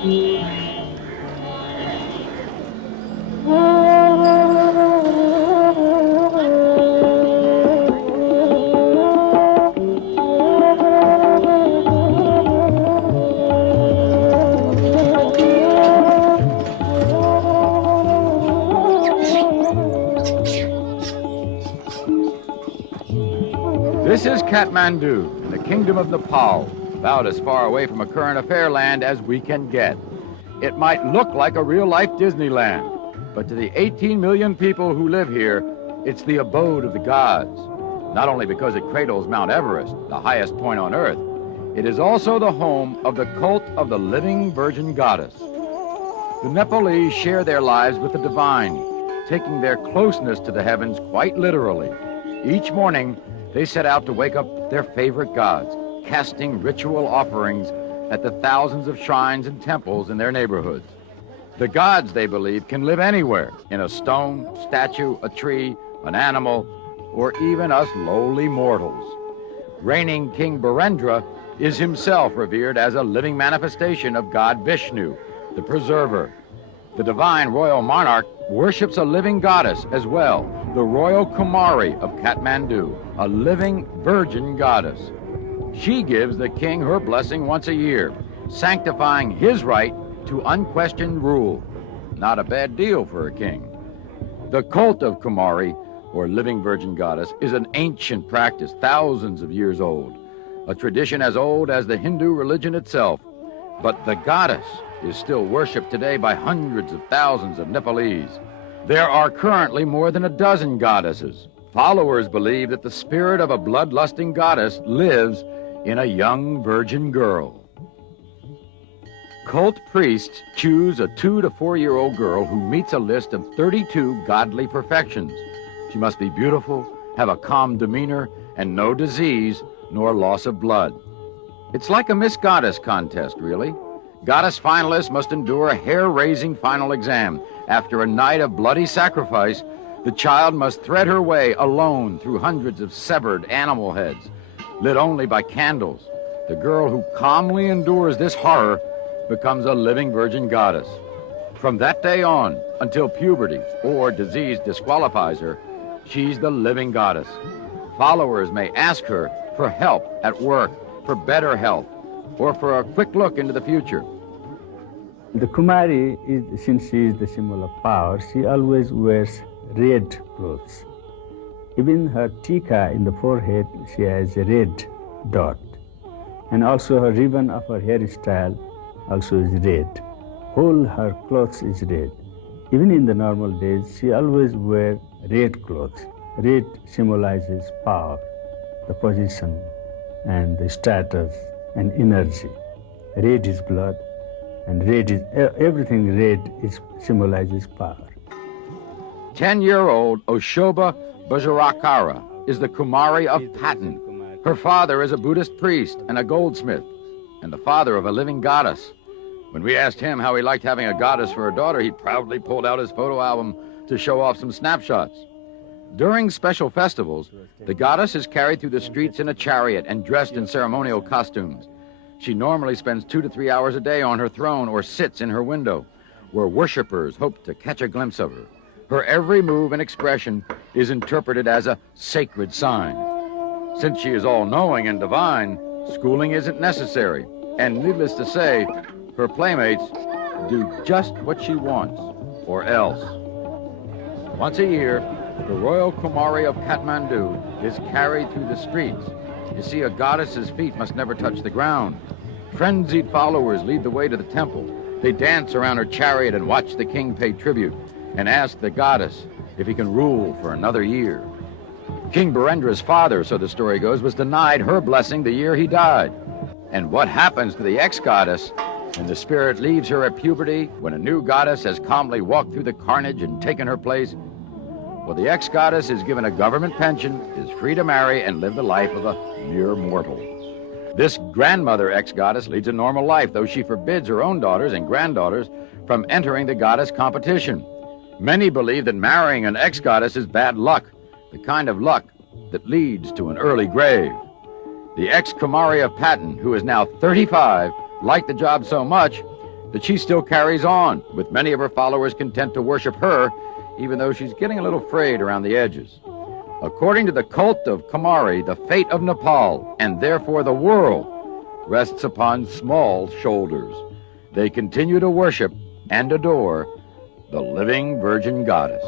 This is Kathmandu, in the kingdom of Nepal, about as far away from a current affair land as we can get. It might look like a real-life Disneyland, but to the 18 million people who live here, it's the abode of the gods. Not only because it cradles Mount Everest, the highest point on Earth, it is also the home of the cult of the living virgin goddess. The Nepalese share their lives with the divine, taking their closeness to the heavens quite literally. Each morning, they set out to wake up their favorite gods, casting ritual offerings at the thousands of shrines and temples in their neighborhoods. The gods, they believe, can live anywhere, in a stone, statue, a tree, an animal, or even us lowly mortals. Reigning King Birendra is himself revered as a living manifestation of God Vishnu, the preserver. The divine royal monarch worships a living goddess as well, the royal Kumari of Kathmandu, a living virgin goddess. She gives the king her blessing once a year, sanctifying his right to unquestioned rule. Not a bad deal for a king. The cult of Kumari, or living virgin goddess, is an ancient practice, thousands of years old, a tradition as old as the Hindu religion itself. But the goddess is still worshipped today by hundreds of thousands of Nepalese. There are currently more than a dozen goddesses. Followers believe that the spirit of a bloodlusting goddess lives in a young virgin girl. Cult priests choose a 2 to 4-year-old girl who meets a list of 32 godly perfections. She must be beautiful, have a calm demeanor, and no disease nor loss of blood. It's like a Miss Goddess contest, really. Goddess finalists must endure a hair-raising final exam. After a night of bloody sacrifice, the child must thread her way alone through hundreds of severed animal heads, lit only by candles. The girl who calmly endures this horror becomes a living virgin goddess. From that day on, until puberty or disease disqualifies her, she's the living goddess. Followers may ask her for help at work, for better health, or for a quick look into the future. The Kumari, since she is the symbol of power, she always wears red clothes. Even her tika in the forehead, she has a red dot. And also her ribbon of her hairstyle also is red. Whole her clothes is red. Even in the normal days, she always wears red clothes. Red symbolizes power, the position, and the status, and energy. Red is blood, and red is everything red symbolizes power. 10-year-old Oshoba Bajarakara is the Kumari of Patan. Her father is a Buddhist priest and a goldsmith, and the father of a living goddess. When we asked him how he liked having a goddess for a daughter, he proudly pulled out his photo album to show off some snapshots. During special festivals, the goddess is carried through the streets in a chariot and dressed in ceremonial costumes. She normally spends 2 to 3 hours a day on her throne or sits in her window, where worshipers hope to catch a glimpse of her. Her every move and expression is interpreted as a sacred sign. Since she is all-knowing and divine, schooling isn't necessary, and needless to say, her playmates do just what she wants, or else. Once a year, the royal Kumari of Kathmandu is carried through the streets. You see, a goddess's feet must never touch the ground. Frenzied followers lead the way to the temple. They dance around her chariot and watch the king pay tribute and ask the goddess if he can rule for another year. King Birendra's father, so the story goes, was denied her blessing the year he died. And what happens to the ex-goddess when the spirit leaves her at puberty, when a new goddess has calmly walked through the carnage and taken her place? Well, the ex-goddess is given a government pension, is free to marry, and live the life of a mere mortal. This grandmother ex-goddess leads a normal life, though she forbids her own daughters and granddaughters from entering the goddess competition. Many believe that marrying an ex-goddess is bad luck, the kind of luck that leads to an early grave. The ex-Kumari of Patan, who is now 35, liked the job so much, that she still carries on, with many of her followers content to worship her, even though she's getting a little frayed around the edges. According to the cult of Kumari, the fate of Nepal, and therefore the world, rests upon small shoulders. They continue to worship and adore the living Virgin Goddess.